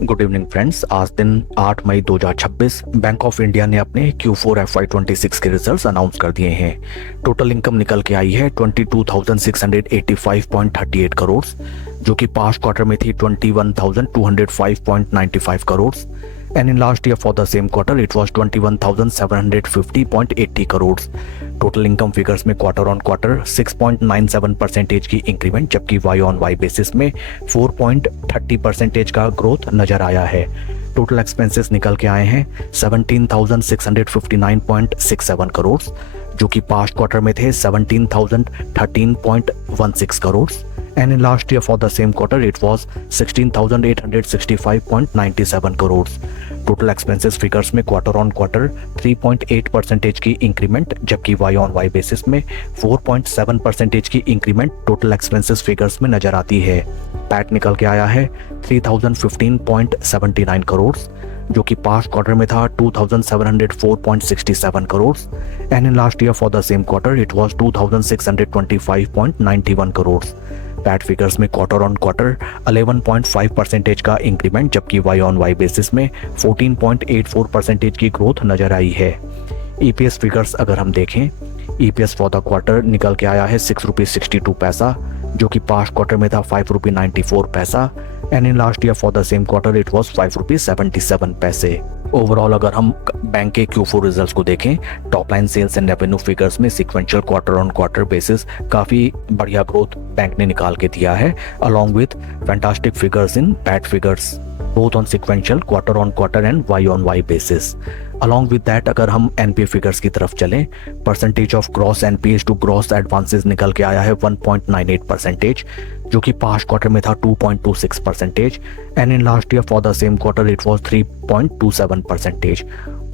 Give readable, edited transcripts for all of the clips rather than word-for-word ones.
Good evening friends. आज दिन 8 मई 2026 bank of India ने अपने Q4 FY26 के रिजल्ट्स अनाउंस कर दिए हैं। टोटल इनकम निकल के आई है 22,685.38 करोड़, जो कि पास्ट क्वार्टर में थी 21,205.95 crore and in last year for the same quarter it was 21,750.80 crore. Total income figures में क्वार्टर ऑन क्वार्टर 6.97% की इंक्रीमेंट, जबकि वाई ऑन वाई बेसिस में 4.30% का ग्रोथ नजर आया है। टोटल एक्सपेंसेस निकल के आए हैं 17,659.67 करोड़, जो कि पास्ट क्वार्टर में थे 17,013.16 crore and in last year for the same quarter it was 16,865.97 crore. Total expenses figures में क्वार्टर ऑन क्वार्टर 3.8% की इंक्रीमेंट, जबकि वाई ऑन वाई बेसिस में 4.7% की इंक्रीमेंट टोटल एक्सपेंसेस फिगर्स में नजर आती है। पैट निकल के आया है 3,015.79 करोड़, जो कि पास्ट क्वार्टर में था 2,704.67 crore and in last year for the same quarter it was 2,625.91 crore. PAT figures में क्वार्टर ऑन क्वार्टर 11.5% का इंक्रीमेंट, जबकि वाई ऑन वाई बेसिस में 14.84% की ग्रोथ नजर आई है। ईपीएस फिगर्स अगर हम देखें, ईपीएस फॉर द क्वार्टर निकल के आया है 6 रुपीज 62 पैसा, जो कि पास्ट क्वार्टर में था 5 रुपी 94 पैसा and in last year for the same quarter it was 5 rupees 77 पैसे। ओवरऑल अगर हम बैंक के Q4 रिजल्ट्स को देखें, top line sales and revenue figures में sequential quarter on quarter basis काफी बढ़िया ग्रोथ बैंक ने निकाल के दिया है, along with fantastic figures in PAT figures both on sequential quarter on quarter and Y on Y basis. Along with that अगर हम एनपीए फिगर्स की तरफ चलें, percentage of gross NPAs to gross advances निकल के आया है 1.98%, जो कि पास्ट क्वार्टर में था 2.26% and in last year for the same quarter it was 3.27%।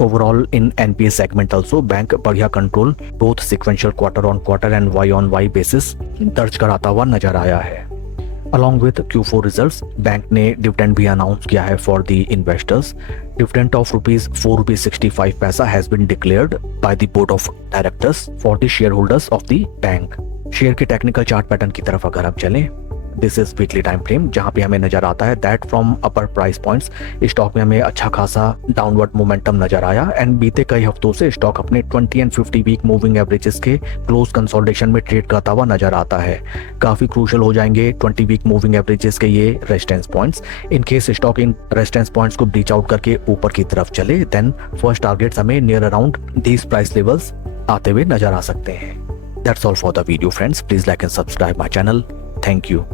Overall in NPA segment also bank बढ़िया control both sequential quarter on quarter and Y on Y basis दर्ज कराता हुआ नजर आया है। Along with Q4 results, bank ने dividend भी announce किया है for the investors. Dividend of ₹4.65 पैसा has been declared by the board of directors for the share holders of the bank. Share के टेक्निकल चार्ट पैटर्न की तरफ अगर हम चलें, this is weekly time frame, जहां पे हमें नजर आता है that from upper price points stock में हमें अच्छा खासा डाउनवर्ड मोमेंटम नजर आया एंड बीते कई हफ्तों से स्टॉक अपने 20 एंड 50 वीक मूविंग एवरेजेस के क्लोज कंसोलिडेशन में ट्रेड करता हुआ नजर आता है। काफी क्रूशियल हो जाएंगे 20 वीक मूविंग एवरेजेस के ये resistance points. In case stock in resistance points को ब्रीच आउट करके ऊपर की तरफ चले, देन फर्स्ट टारगेट्स हमें near around these price levels आते हुए नजर आ सकते हैं। That's all for the video friends, please like and subscribe my channel. Thank you.